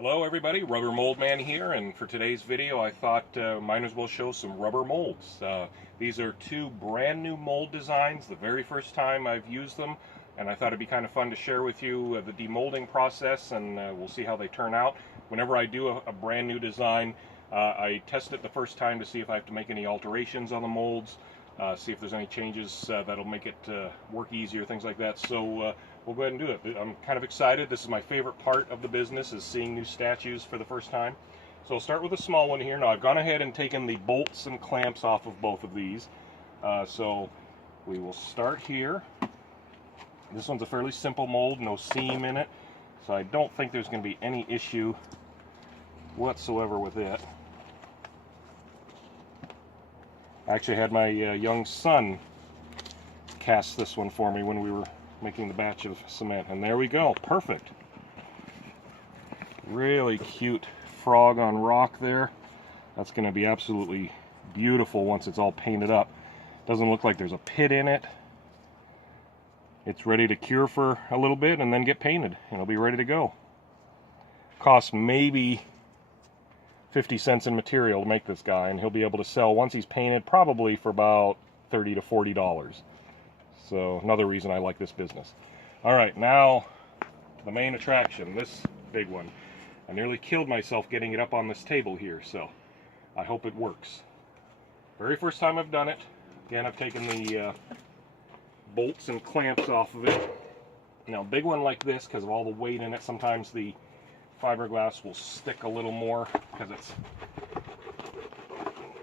Hello everybody, Rubber Mold Man here, and for today's video I thought might as well show some rubber molds. These are two brand new mold designs, the very first time I've used them, and I thought it'd be kind of fun to share with you the demolding process, and we'll see how they turn out. Whenever I do a brand new design, I test it the first time to see if I have to make any alterations on the molds, see if there's any changes that'll make it work easier, things like that. So we'll go ahead and do it. I'm kind of excited. This is my favorite part of the business, is seeing new statues for the first time. So I'll start with a small one here. Now I've gone ahead and taken the bolts and clamps off of both of these. So we will start here. This one's a fairly simple mold, no seam in it, so I don't think there's going to be any issue whatsoever with it. I actually had my young son cast this one for me when we were making the batch of cement, and there we go, perfect. Really cute frog on rock there. That's going to be absolutely beautiful once it's all painted up. Doesn't look like there's a pit in it. It's ready to cure for a little bit and then get painted, and it'll be ready to go. Costs maybe 50 cents in material to make this guy, and he'll be able to sell, once he's painted, probably for about $30 to $40. So another reason I like this business. All right, now the main attraction, this big one. I nearly killed myself getting it up on this table here, so I hope it works. Very first time I've done it. Again, I've taken the bolts and clamps off of it. Now, a big one like this, because of all the weight in it, sometimes the fiberglass will stick a little more because it's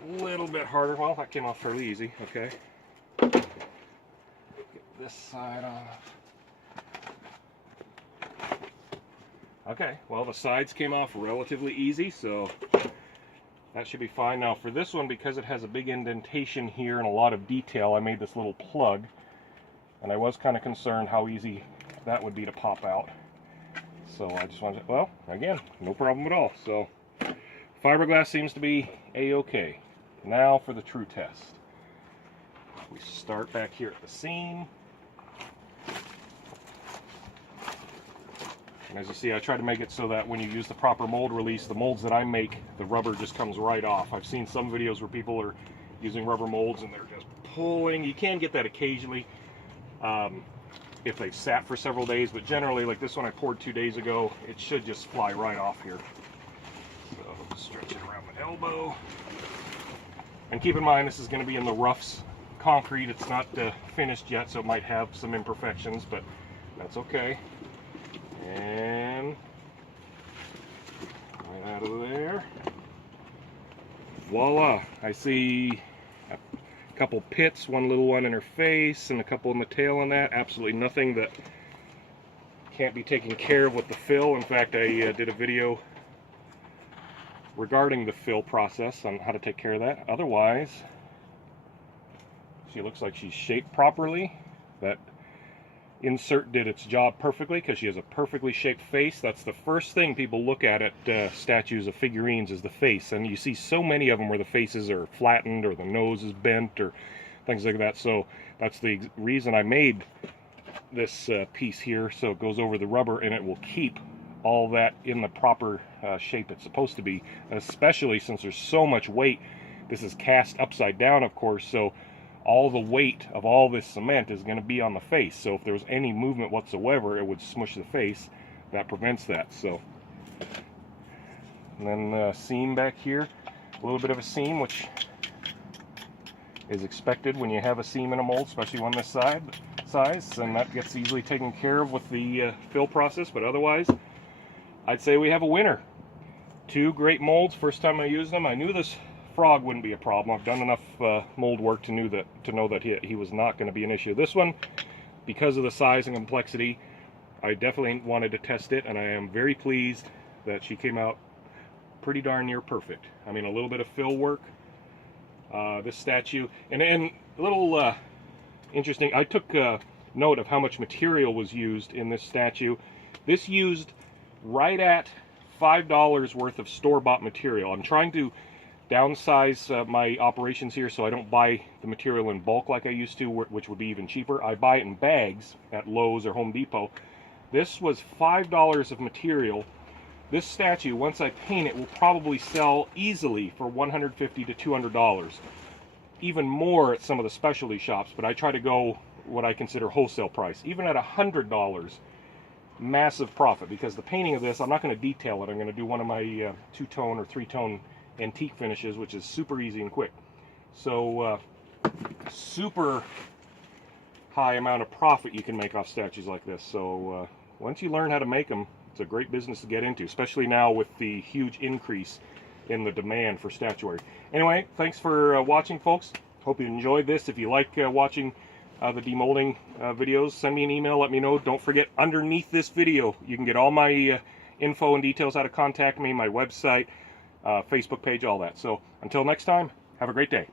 a little bit harder. Well, that came off fairly easy. Okay. Get this side off. Okay, well, the sides came off relatively easy, so that should be fine. Now, for this one, because it has a big indentation here and a lot of detail, I made this little plug, and I was kind of concerned how easy that would be to pop out. So I just wanted to, well, again, no problem at all. So fiberglass seems to be a-okay. Now for the true test. We start back here at the seam. And as you see, I try to make it so that when you use the proper mold release, the molds that I make, the rubber just comes right off. I've seen some videos where people are using rubber molds and they're just pulling. You can get that occasionally if they've sat for several days, but generally, like this one I poured 2 days ago, it should just fly right off here. So stretch it around the elbow. And keep in mind, this is going to be in the roughs concrete. It's not finished yet, so it might have some imperfections, but that's okay. And right out of there. Voila! I see a couple pits, one little one in her face, and a couple in the tail on that. Absolutely nothing that can't be taken care of with the fill. In fact, I did a video regarding the fill process on how to take care of that. Otherwise, she looks like she's shaped properly. That insert did its job perfectly because she has a perfectly shaped face. That's the first thing people look at statues of figurines, is the face. And you see so many of them where the faces are flattened or the nose is bent or things like that. So that's the reason I made this piece here, so it goes over the rubber and it will keep all that in the proper shape it's supposed to be, especially since there's so much weight. This is cast upside down, of course, so all the weight of all this cement is going to be on the face. So if there was any movement whatsoever, it would smush the face. That prevents that. So, and then seam back here, a little bit of a seam, which is expected when you have a seam in a mold, especially one this size, and that gets easily taken care of with the fill process. But otherwise, I'd say we have a winner. Two great molds. First time I used them, I knew this frog wouldn't be a problem. I've done enough mold work to know that he was not going to be an issue. This one, because of the size and complexity, I definitely wanted to test it, and I am very pleased that she came out pretty darn near perfect. I mean, a little bit of fill work. This statue, and a little interesting, I took note of how much material was used in this statue. This used right at $5 worth of store-bought material. I'm trying to downsize my operations here so I don't buy the material in bulk like I used to, which would be even cheaper. I buy it in bags at Lowe's or Home Depot. This was $5 of material. This statue, once I paint it, will probably sell easily for $150 to $200. Even more at some of the specialty shops, but I try to go what I consider wholesale price. Even at $100, massive profit, because the painting of this, I'm not going to detail it. I'm going to do one of my two-tone or three-tone antique finishes, which is super easy and quick. So super high amount of profit you can make off statues like this. So once you learn how to make them, it's a great business to get into, especially now with the huge increase in the demand for statuary. Anyway, thanks for watching, folks. Hope you enjoyed this. If you like watching the demolding videos, send me an email, let me know. Don't forget, underneath this video you can get all my info and details, how to contact me, my website, Facebook page, all that. So until next time, have a great day.